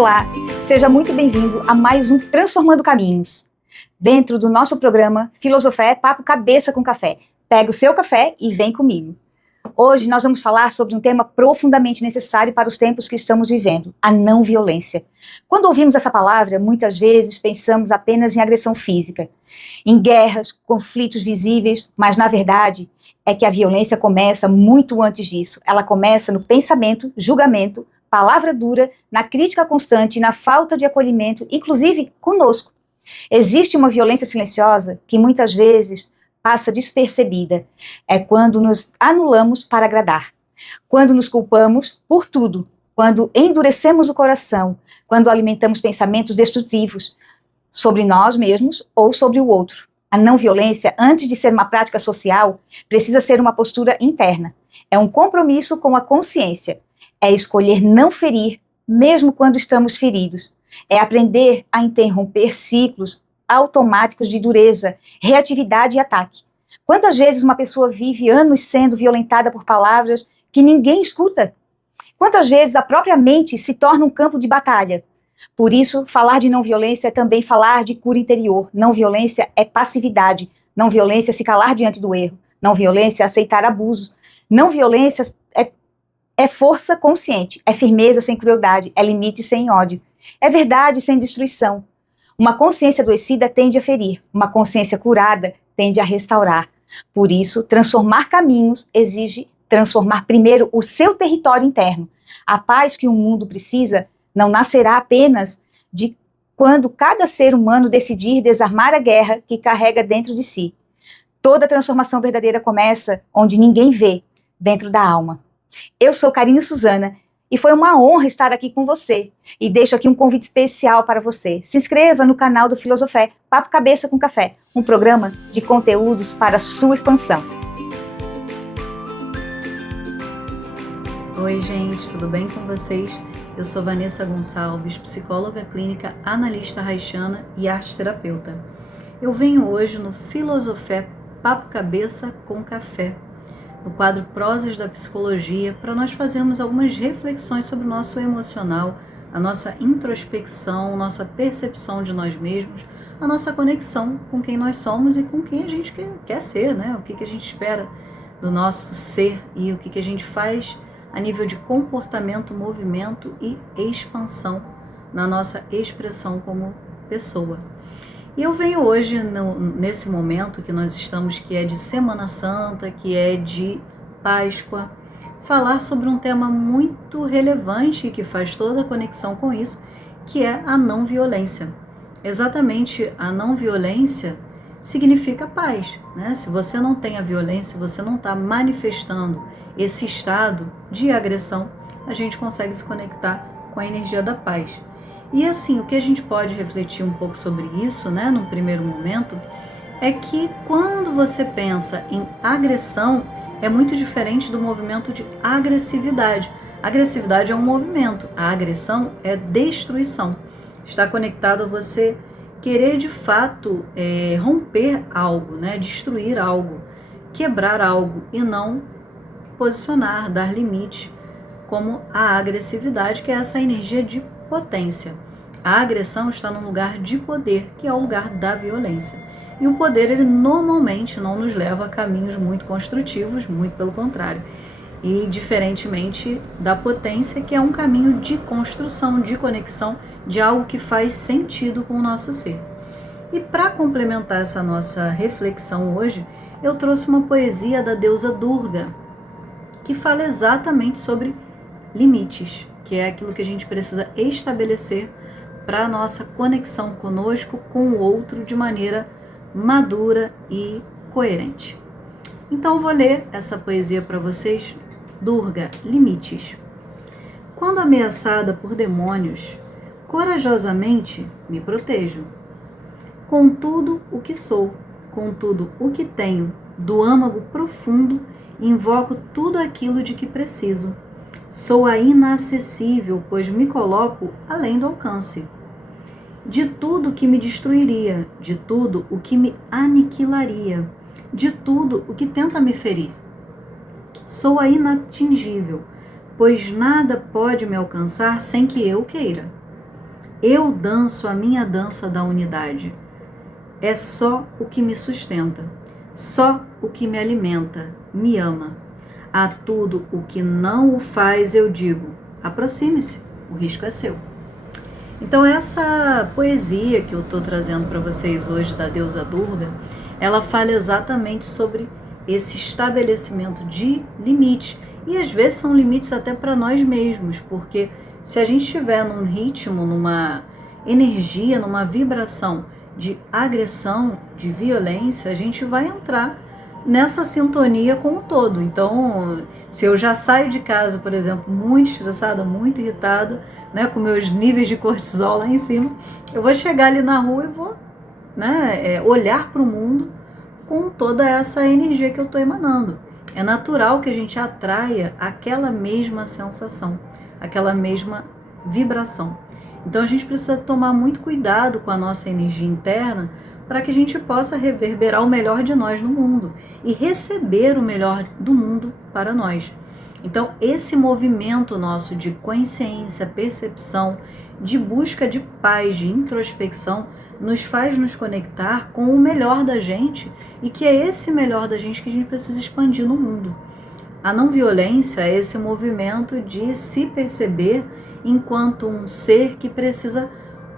Olá, seja muito bem-vindo a mais um Transformando Caminhos. Dentro do nosso programa Filosofé, Papo Cabeça com Café. Pega o seu café e vem comigo. Hoje nós vamos falar sobre um tema profundamente necessário para os tempos que estamos vivendo, a não violência. Quando ouvimos essa palavra, muitas vezes pensamos apenas em agressão física, em guerras, conflitos visíveis, mas na verdade é que a violência começa muito antes disso. Ela começa no pensamento, julgamento, palavra dura, na crítica constante, na falta de acolhimento, inclusive conosco. Existe uma violência silenciosa que muitas vezes passa despercebida. É quando nos anulamos para agradar, quando nos culpamos por tudo, quando endurecemos o coração, quando alimentamos pensamentos destrutivos sobre nós mesmos ou sobre o outro. A não violência, antes de ser uma prática social, precisa ser uma postura interna. É um compromisso com a consciência. É escolher não ferir, mesmo quando estamos feridos. É aprender a interromper ciclos automáticos de dureza, reatividade e ataque. Quantas vezes uma pessoa vive anos sendo violentada por palavras que ninguém escuta? Quantas vezes a própria mente se torna um campo de batalha? Por isso, falar de não violência é também falar de cura interior. Não violência é passividade. Não violência é se calar diante do erro. Não violência é aceitar abusos. Não violência é força consciente. É firmeza sem crueldade. É limite sem ódio. É verdade sem destruição. Uma consciência adoecida tende a ferir, uma consciência curada tende a restaurar. Por isso, transformar caminhos exige transformar primeiro o seu território interno. A paz que o mundo precisa não nascerá apenas de quando cada ser humano decidir desarmar a guerra que carrega dentro de si. Toda transformação verdadeira começa onde ninguém vê, dentro da alma. Eu sou Karine Suzana, e foi uma honra estar aqui com você. E deixo aqui um convite especial para você. Se inscreva no canal do Filosofé, Papo Cabeça com Café, um programa de conteúdos para a sua expansão. Oi, gente, tudo bem com vocês? Eu sou Vanessa Gonçalves, psicóloga clínica, analista haitiana e arte-terapeuta. Eu venho hoje no Filosofé, Papo Cabeça com Café, no quadro Prosas da Psicologia, para nós fazermos algumas reflexões sobre o nosso emocional, a nossa introspecção, nossa percepção de nós mesmos, a nossa conexão com quem nós somos e com quem a gente quer ser, né? O que a gente espera do nosso ser e o que a gente faz a nível de comportamento, movimento e expansão na nossa expressão como pessoa. E eu venho hoje, nesse momento que nós estamos, que é de Semana Santa, que é de Páscoa, falar sobre um tema muito relevante e que faz toda a conexão com isso, que é a não violência. Exatamente, a não violência significa paz, né? Se você não tem a violência, se você não está manifestando esse estado de agressão, a gente consegue se conectar com a energia da paz. E assim, o que a gente pode refletir um pouco sobre isso, né, num primeiro momento, é que quando você pensa em agressão, é muito diferente do movimento de agressividade. A agressividade é um movimento, a agressão é destruição. Está conectado a você querer de fato romper algo, né, destruir algo, quebrar algo e não posicionar, dar limite, como a agressividade, que é essa energia de potência. A agressão está no lugar de poder, que é o lugar da violência. E o poder, ele normalmente não nos leva a caminhos muito construtivos, muito pelo contrário. E diferentemente da potência, que é um caminho de construção, de conexão, de algo que faz sentido com o nosso ser. E para complementar essa nossa reflexão hoje, eu trouxe uma poesia da deusa Durga, que fala exatamente sobre limites, que é aquilo que a gente precisa estabelecer para a nossa conexão conosco, com o outro, de maneira madura e coerente. Então vou ler essa poesia para vocês. Durga, limites. Quando ameaçada por demônios, corajosamente me protejo. Com tudo o que sou, com tudo o que tenho, do âmago profundo, invoco tudo aquilo de que preciso. Sou a inacessível, pois me coloco além do alcance. De tudo que me destruiria, de tudo o que me aniquilaria, de tudo o que tenta me ferir. Sou a inatingível, pois nada pode me alcançar sem que eu queira. Eu danço a minha dança da unidade. É só o que me sustenta, só o que me alimenta, me ama. A tudo o que não o faz, eu digo: aproxime-se, o risco é seu. Então essa poesia que eu estou trazendo para vocês hoje da deusa Durga, ela fala exatamente sobre esse estabelecimento de limites. E às vezes são limites até para nós mesmos, porque se a gente estiver num ritmo, numa energia, numa vibração de agressão, de violência, a gente vai entrar nessa sintonia com o todo. Então, se eu já saio de casa, por exemplo, muito estressada, muito irritada, né, com meus níveis de cortisol lá em cima, eu vou chegar ali na rua e vou, né, olhar para o mundo com toda essa energia que eu estou emanando. É natural que a gente atraia aquela mesma sensação, aquela mesma vibração. Então a gente precisa tomar muito cuidado com a nossa energia interna para que a gente possa reverberar o melhor de nós no mundo e receber o melhor do mundo para nós. Então esse movimento nosso de consciência, percepção, de busca de paz, de introspecção, nos faz nos conectar com o melhor da gente e que é esse melhor da gente que a gente precisa expandir no mundo. A não violência é esse movimento de se perceber enquanto um ser que precisa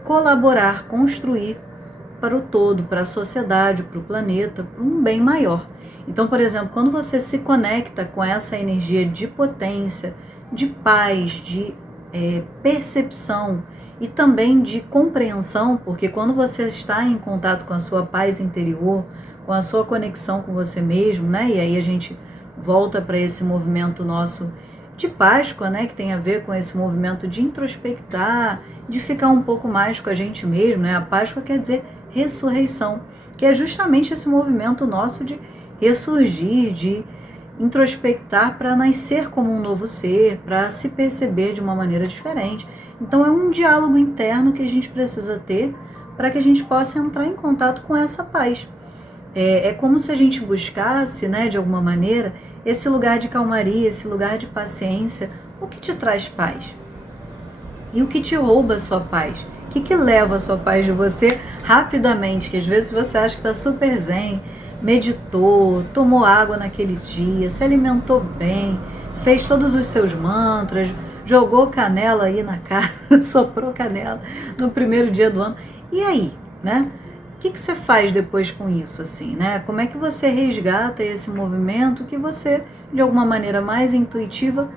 colaborar, construir para o todo, para a sociedade, para o planeta, para um bem maior. Então, por exemplo, quando você se conecta com essa energia de potência, de paz, de percepção e também de compreensão, porque quando você está em contato com a sua paz interior, com a sua conexão com você mesmo, né? E aí a gente volta para esse movimento nosso de Páscoa, né? Que tem a ver com esse movimento de introspectar, de ficar um pouco mais com a gente mesmo, né? A Páscoa quer dizer ressurreição, que é justamente esse movimento nosso de ressurgir, de introspectar para nascer como um novo ser, para se perceber de uma maneira diferente. Então é um diálogo interno que a gente precisa ter para que a gente possa entrar em contato com essa paz. É como se a gente buscasse, né, de alguma maneira, esse lugar de calmaria, esse lugar de paciência. O que te traz paz? E o que te rouba a sua paz? O que leva a sua paz de você rapidamente? Que às vezes você acha que está super zen, meditou, tomou água naquele dia, se alimentou bem, fez todos os seus mantras, jogou canela aí na casa, soprou canela no primeiro dia do ano. E aí, né? O que você faz depois com isso, assim, né? Como é que você resgata esse movimento que você, de alguma maneira mais intuitiva,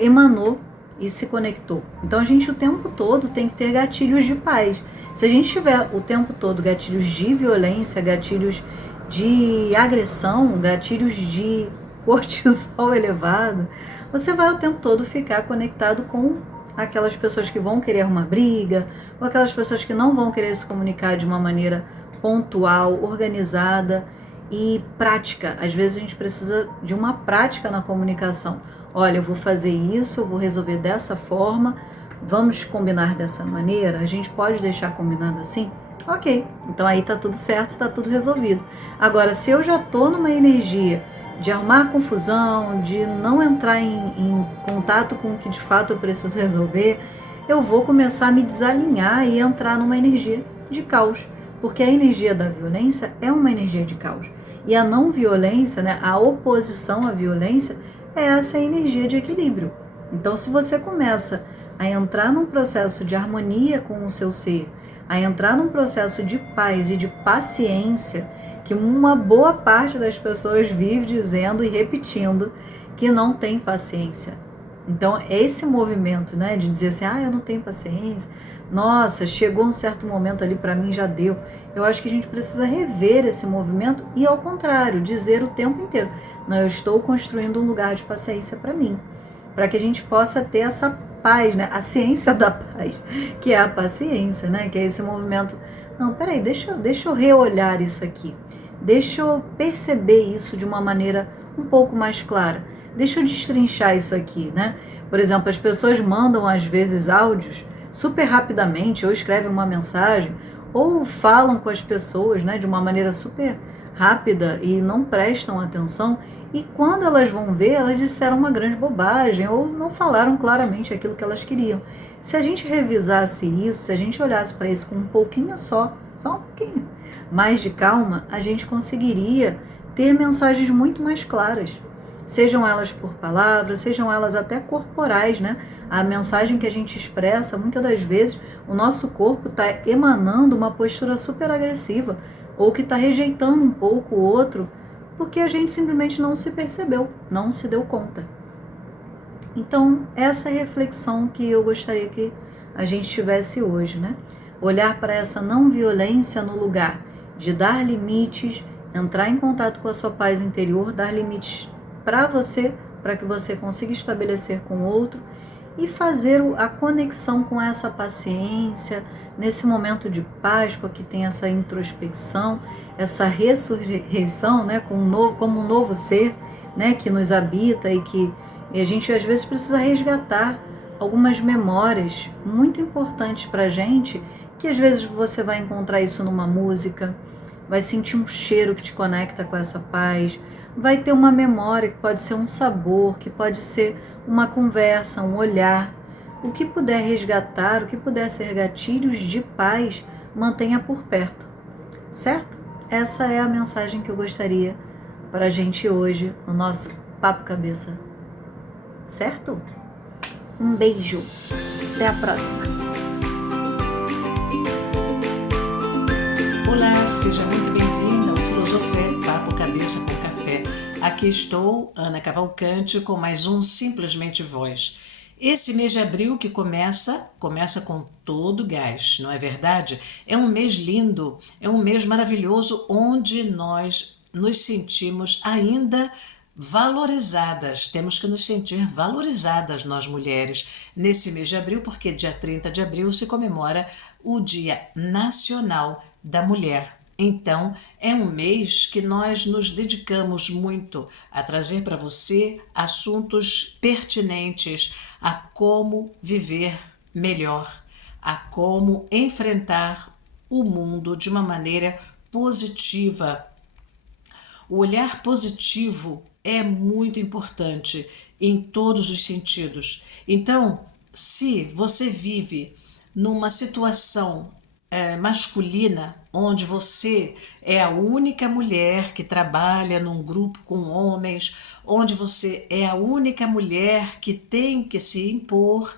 emanou e se conectou? Então a gente o tempo todo tem que ter gatilhos de paz. Se a gente tiver o tempo todo gatilhos de violência, gatilhos de agressão, gatilhos de cortisol elevado, você vai o tempo todo ficar conectado com aquelas pessoas que vão querer uma briga, ou aquelas pessoas que não vão querer se comunicar de uma maneira pontual, organizada e prática. Às vezes a gente precisa de uma prática na comunicação. Olha, eu vou fazer isso, eu vou resolver dessa forma, vamos combinar dessa maneira? A gente pode deixar combinado assim? Ok, então aí tá tudo certo, tá tudo resolvido. Agora, se eu já tô numa energia de arrumar confusão, de não entrar em contato com o que de fato eu preciso resolver, eu vou começar a me desalinhar e entrar numa energia de caos, porque a energia da violência é uma energia de caos. E a não violência, né, a oposição à violência, é essa energia de equilíbrio. Então, se você começa a entrar num processo de harmonia com o seu ser, a entrar num processo de paz e de paciência, que uma boa parte das pessoas vive dizendo e repetindo que não tem paciência. Então, esse movimento, né, de dizer assim, eu não tenho paciência, nossa, chegou um certo momento ali, para mim já deu. Eu acho que a gente precisa rever esse movimento e, ao contrário, dizer o tempo inteiro, não, eu estou construindo um lugar de paciência para mim, para que a gente possa ter essa paz, né, a ciência da paz, que é a paciência, né, que é esse movimento, não, peraí, deixa eu reolhar isso aqui. Deixa eu perceber isso de uma maneira um pouco mais clara. Deixa eu destrinchar isso aqui, né? Por exemplo, as pessoas mandam às vezes áudios super rapidamente, ou escrevem uma mensagem, ou falam com as pessoas, né, de uma maneira super rápida e não prestam atenção E quando elas vão ver, elas disseram uma grande bobagem ou não falaram claramente aquilo que elas queriam. Se a gente revisasse isso, se a gente olhasse para isso com um pouquinho só um pouquinho mais de calma, a gente conseguiria ter mensagens muito mais claras. Sejam elas por palavras, sejam elas até corporais, né? A mensagem que a gente expressa, muitas das vezes, o nosso corpo está emanando uma postura super agressiva ou que está rejeitando um pouco o outro, porque a gente simplesmente não se percebeu, não se deu conta. Então, essa é a reflexão que eu gostaria que a gente tivesse hoje, né? Olhar para essa não violência no lugar de dar limites, entrar em contato com a sua paz interior, dar limites para você, para que você consiga estabelecer com o outro e fazer a conexão com essa paciência, nesse momento de Páscoa que tem essa introspecção, essa ressurreição, né, como um novo ser, né, que nos habita e que a gente às vezes precisa resgatar algumas memórias muito importantes para a gente, que às vezes você vai encontrar isso numa música, vai sentir um cheiro que te conecta com essa paz, vai ter uma memória que pode ser um sabor, que pode ser uma conversa, um olhar. O que puder resgatar, o que puder ser gatilhos de paz, mantenha por perto, certo? Essa é a mensagem que eu gostaria para a gente hoje no nosso Papo Cabeça, certo? Um beijo, até a próxima! Olá, seja muito bem-vinda ao Filosofé Papo Cabeça com Café. Aqui estou, Ana Cavalcante, com mais um Simplesmente Voz. Esse mês de abril que começa com todo gás, não é verdade? É um mês lindo, é um mês maravilhoso onde nós nos sentimos ainda valorizadas. Temos que nos sentir valorizadas, nós mulheres, nesse mês de abril, porque dia 30 de abril se comemora o Dia Nacional da Mulher. Então, é um mês que nós nos dedicamos muito a trazer para você assuntos pertinentes a como viver melhor, a como enfrentar o mundo de uma maneira positiva. O olhar positivo é muito importante em todos os sentidos. Então, se você vive numa situação masculina, onde você é a única mulher que trabalha num grupo com homens, onde você é a única mulher que tem que se impor,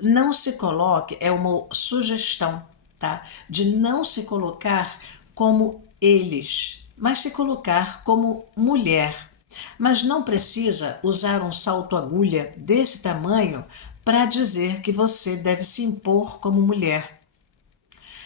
não se coloque, é uma sugestão, tá? De não se colocar como eles, mas se colocar como mulher. Mas não precisa usar um salto agulha desse tamanho para dizer que você deve se impor como mulher.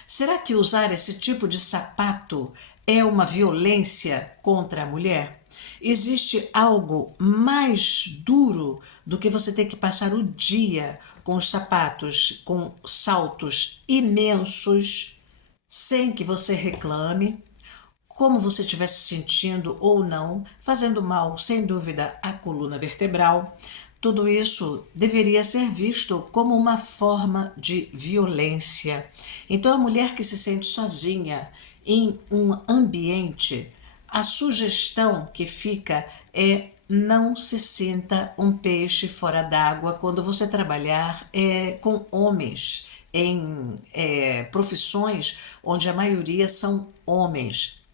Será que usar esse tipo de sapato é uma violência contra a mulher? Existe algo mais duro do que você ter que passar o dia com os sapatos, com saltos imensos, sem que você reclame, como você estiver se sentindo ou não, fazendo mal, sem dúvida, à coluna vertebral? Tudo isso deveria ser visto como uma forma de violência. Então, a mulher que se sente sozinha em um ambiente, a sugestão que fica é: não se sinta um peixe fora d'água quando você trabalhar com homens, em profissões onde a maioria são homens.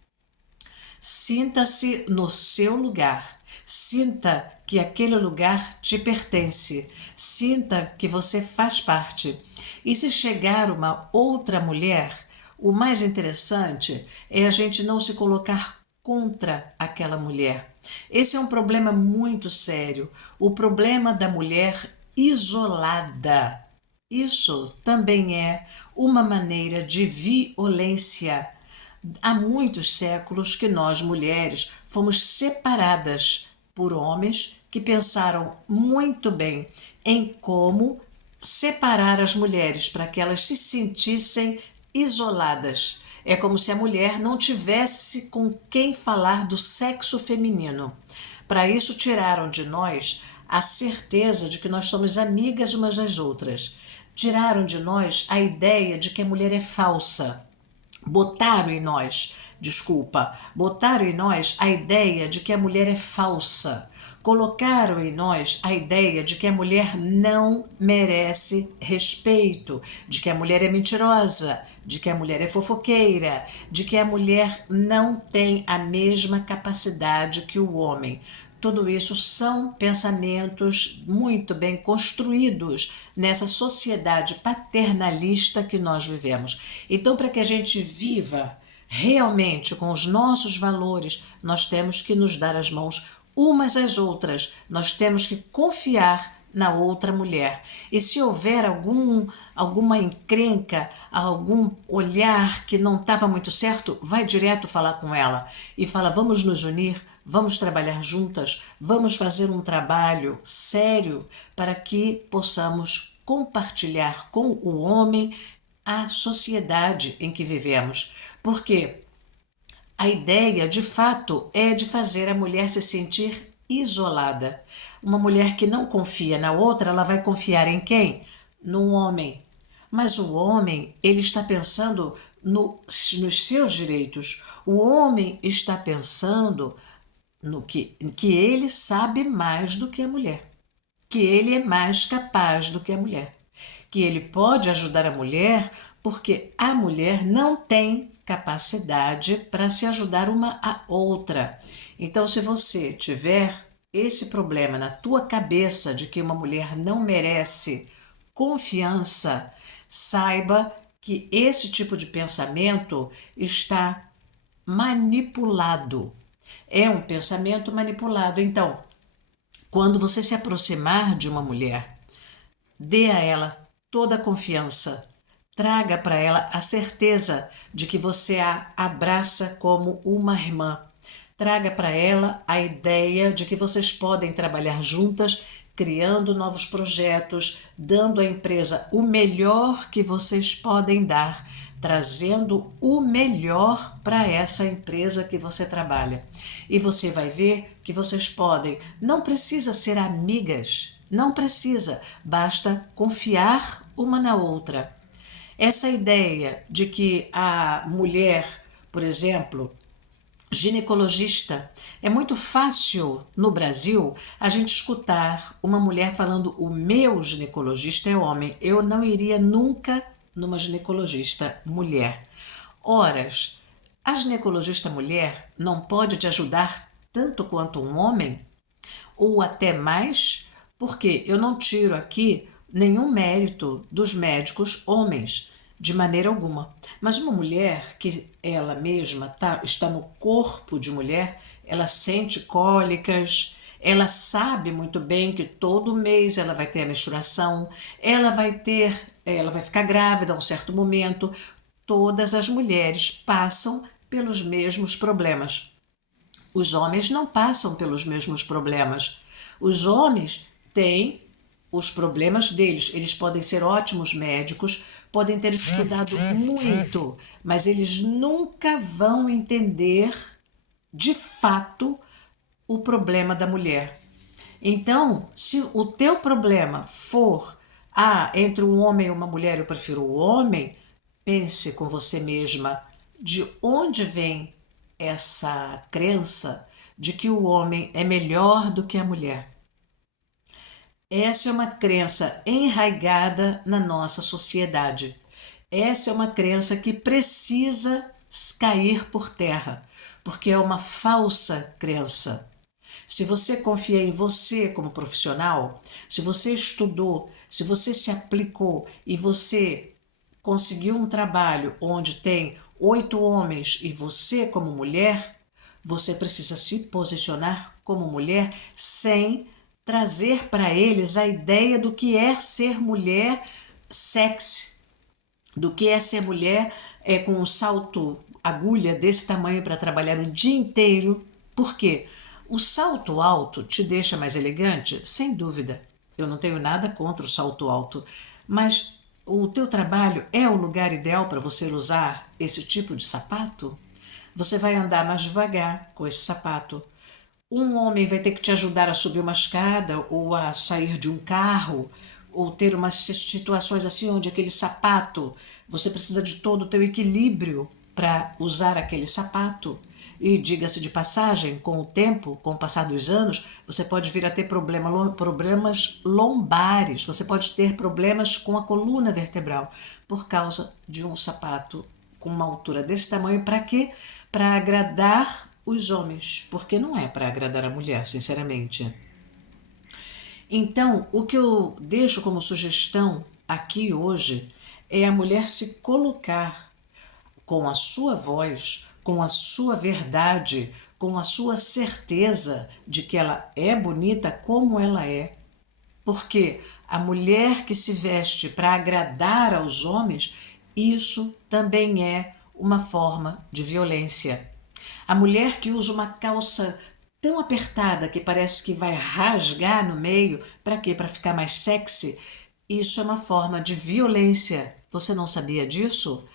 Sinta-se no seu lugar. Sinta que aquele lugar te pertence. Sinta que você faz parte. E se chegar uma outra mulher, o mais interessante é a gente não se colocar contra aquela mulher. Esse é um problema muito sério. O problema da mulher isolada. Isso também é uma maneira de violência. Há muitos séculos que nós, mulheres, fomos separadas por homens que pensaram muito bem em como separar as mulheres para que elas se sentissem isoladas. É como se a mulher não tivesse com quem falar do sexo feminino. Para isso, tiraram de nós a certeza de que nós somos amigas umas das outras. Tiraram de nós a ideia de que a mulher é falsa. Botaram em nós botaram em nós a ideia de que a mulher é falsa. Colocaram em nós a ideia de que a mulher não merece respeito, de que a mulher é mentirosa, de que a mulher é fofoqueira, de que a mulher não tem a mesma capacidade que o homem. Tudo isso são pensamentos muito bem construídos nessa sociedade paternalista que nós vivemos. Então, para que a gente viva realmente com os nossos valores, nós temos que nos dar as mãos umas às outras, nós temos que confiar na outra mulher. E se houver alguma encrenca, algum olhar que não estava muito certo, vai direto falar com ela e fala: vamos nos unir, vamos trabalhar juntas, vamos fazer um trabalho sério para que possamos compartilhar com o homem a sociedade em que vivemos. Porque a ideia, de fato, é de fazer a mulher se sentir isolada. Uma mulher que não confia na outra, ela vai confiar em quem? No homem. Mas o homem, ele está pensando nos seus direitos. O homem está pensando no que ele sabe mais do que a mulher, que ele é mais capaz do que a mulher, que ele pode ajudar a mulher porque a mulher não tem capacidade para se ajudar uma a outra. Então, se você tiver esse problema na tua cabeça de que uma mulher não merece confiança, saiba que esse tipo de pensamento está manipulado. É um pensamento manipulado. Então, quando você se aproximar de uma mulher, dê a ela toda a confiança. Traga para ela a certeza de que você a abraça como uma irmã. Traga para ela a ideia de que vocês podem trabalhar juntas, criando novos projetos, dando à empresa o melhor que vocês podem dar, trazendo o melhor para essa empresa que você trabalha. E você vai ver que vocês podem, não precisa ser amigas, não precisa, basta confiar uma na outra. Essa ideia de que a mulher, por exemplo, ginecologista, é muito fácil no Brasil a gente escutar uma mulher falando: o meu ginecologista é homem, eu não iria nunca numa ginecologista mulher. Horas, a ginecologista mulher não pode te ajudar tanto quanto um homem? Ou até mais? Porque eu não tiro aqui nenhum mérito dos médicos homens, de maneira alguma. Mas uma mulher que ela mesma está no corpo de mulher, ela sente cólicas, ela sabe muito bem que todo mês ela vai ter a menstruação, ela vai ficar grávida a um certo momento. Todas as mulheres passam pelos mesmos problemas. Os homens não passam pelos mesmos problemas. Os homens têm os problemas deles. Eles podem ser ótimos médicos, podem ter estudado muito, mas eles nunca vão entender de fato o problema da mulher. Então, se o teu problema for entre um homem e uma mulher, eu prefiro o homem, pense com você mesma de onde vem essa crença de que o homem é melhor do que a mulher. Essa é uma crença enraizada na nossa sociedade. Essa é uma crença que precisa cair por terra, porque é uma falsa crença. Se você confia em você como profissional, se você estudou, se você se aplicou e você conseguiu um trabalho onde tem 8 homens e você como mulher, você precisa se posicionar como mulher sem trazer para eles a ideia do que é ser mulher sexy, do que é ser mulher com um salto agulha desse tamanho para trabalhar o dia inteiro. Por quê? O salto alto te deixa mais elegante? Sem dúvida. Eu não tenho nada contra o salto alto, mas o teu trabalho é o lugar ideal para você usar esse tipo de sapato? Você vai andar mais devagar com esse sapato. Um homem vai ter que te ajudar a subir uma escada ou a sair de um carro, ou ter umas situações assim onde aquele sapato, você precisa de todo o teu equilíbrio para usar aquele sapato. E diga-se de passagem, com o tempo, com o passar dos anos, você pode vir a ter problemas lombares, você pode ter problemas com a coluna vertebral por causa de um sapato com uma altura desse tamanho. Para quê? Para agradar os homens, porque não é para agradar a mulher, sinceramente. Então, o que eu deixo como sugestão aqui hoje é a mulher se colocar com a sua voz, com a sua verdade, com a sua certeza de que ela é bonita como ela é. Porque a mulher que se veste para agradar aos homens, isso também é uma forma de violência. A mulher que usa uma calça tão apertada que parece que vai rasgar no meio, para quê? Para ficar mais sexy. Isso é uma forma de violência. Você não sabia disso?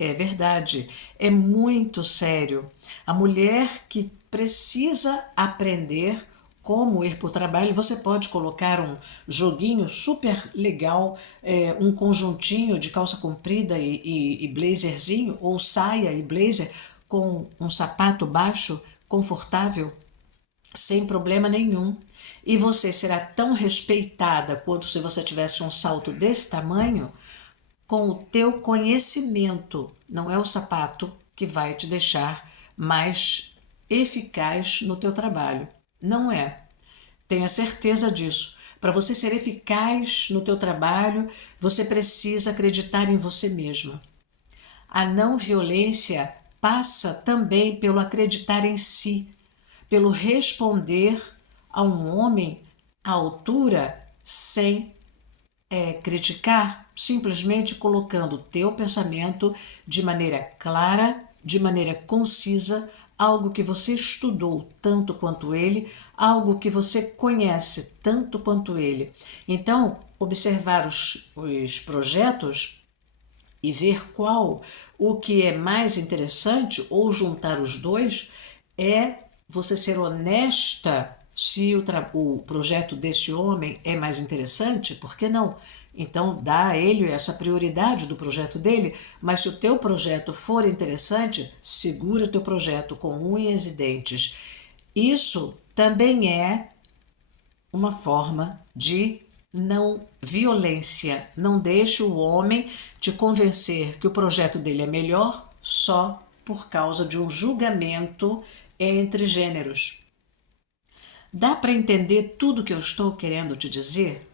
É verdade, é muito sério. A mulher que precisa aprender como ir para o trabalho, você pode colocar um joguinho super legal, um conjuntinho de calça comprida e blazerzinho, ou saia e blazer, com um sapato baixo, confortável, sem problema nenhum. E você será tão respeitada quanto se você tivesse um salto desse tamanho, com o teu conhecimento. Não é o sapato que vai te deixar mais eficaz no teu trabalho. Não é. Tenha certeza disso. Para você ser eficaz no teu trabalho, você precisa acreditar em você mesma. A não violência passa também pelo acreditar em si, pelo responder a um homem à altura sem criticar, simplesmente colocando o teu pensamento de maneira clara, de maneira concisa, algo que você estudou tanto quanto ele, algo que você conhece tanto quanto ele. Então, observar os projetos e ver qual o que é mais interessante, ou juntar os dois, é você ser honesta. Se o projeto desse homem é mais interessante, por que não? Então dá a ele essa prioridade do projeto dele, mas se o teu projeto for interessante, segura o teu projeto com unhas e dentes. Isso também é uma forma de não violência. Não deixe o homem te convencer que o projeto dele é melhor só por causa de um julgamento entre gêneros. Dá para entender tudo que eu estou querendo te dizer?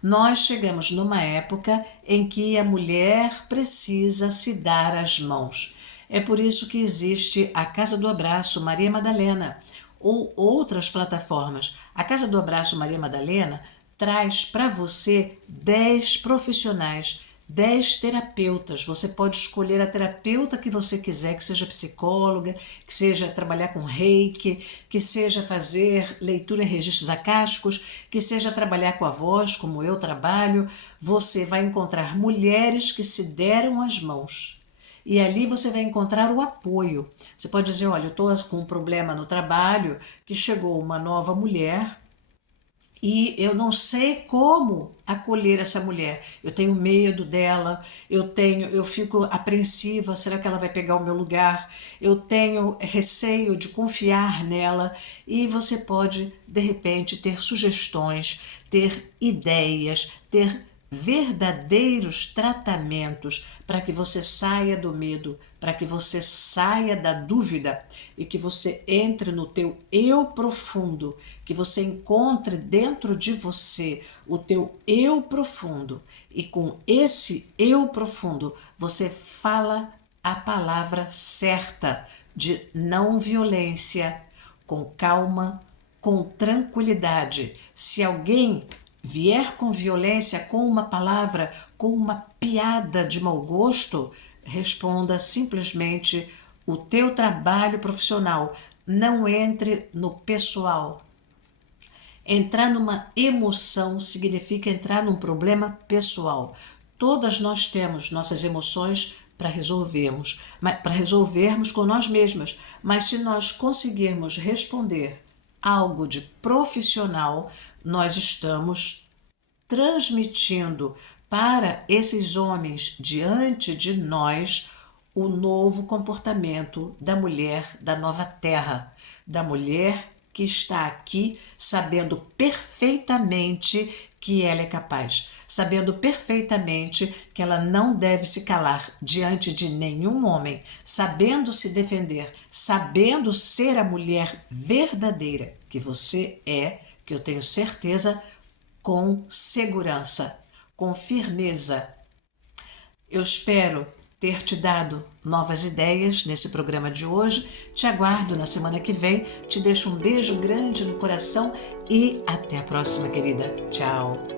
Nós chegamos numa época em que a mulher precisa se dar as mãos. É por isso que existe a Casa do Abraço Maria Madalena ou outras plataformas. A Casa do Abraço Maria Madalena traz para você 10 profissionais, 10 terapeutas. Você pode escolher a terapeuta que você quiser, que seja psicóloga, que seja trabalhar com reiki, que seja fazer leitura em registros acásticos, que seja trabalhar com a voz, como eu trabalho. Você vai encontrar mulheres que se deram as mãos. E ali você vai encontrar o apoio. Você pode dizer, olha, eu estou com um problema no trabalho, que chegou uma nova mulher, e eu não sei como acolher essa mulher. Eu tenho medo dela, eu fico apreensiva, será que ela vai pegar o meu lugar? Eu tenho receio de confiar nela. E você pode, de repente, ter sugestões, ter ideias, ter verdadeiros tratamentos para que você saia do medo, para que você saia da dúvida e que você entre no teu eu profundo, que você encontre dentro de você o teu eu profundo, e com esse eu profundo você fala a palavra certa de não violência, com calma, com tranquilidade. Se alguém vier com violência, com uma palavra, com uma piada de mau gosto, responda simplesmente o teu trabalho profissional. Não entre no pessoal. Entrar numa emoção significa entrar num problema pessoal. Todas nós temos nossas emoções para resolvermos com nós mesmas, mas se nós conseguirmos responder algo de profissional, nós estamos transmitindo para esses homens diante de nós o novo comportamento da mulher da nova terra, da mulher que está aqui sabendo perfeitamente que ela é capaz, sabendo perfeitamente que ela não deve se calar diante de nenhum homem, sabendo se defender, sabendo ser a mulher verdadeira que você é, que eu tenho certeza, com segurança, com firmeza. Eu espero ter te dado novas ideias nesse programa de hoje. Te aguardo na semana que vem. Te deixo um beijo grande no coração e até a próxima, querida. Tchau!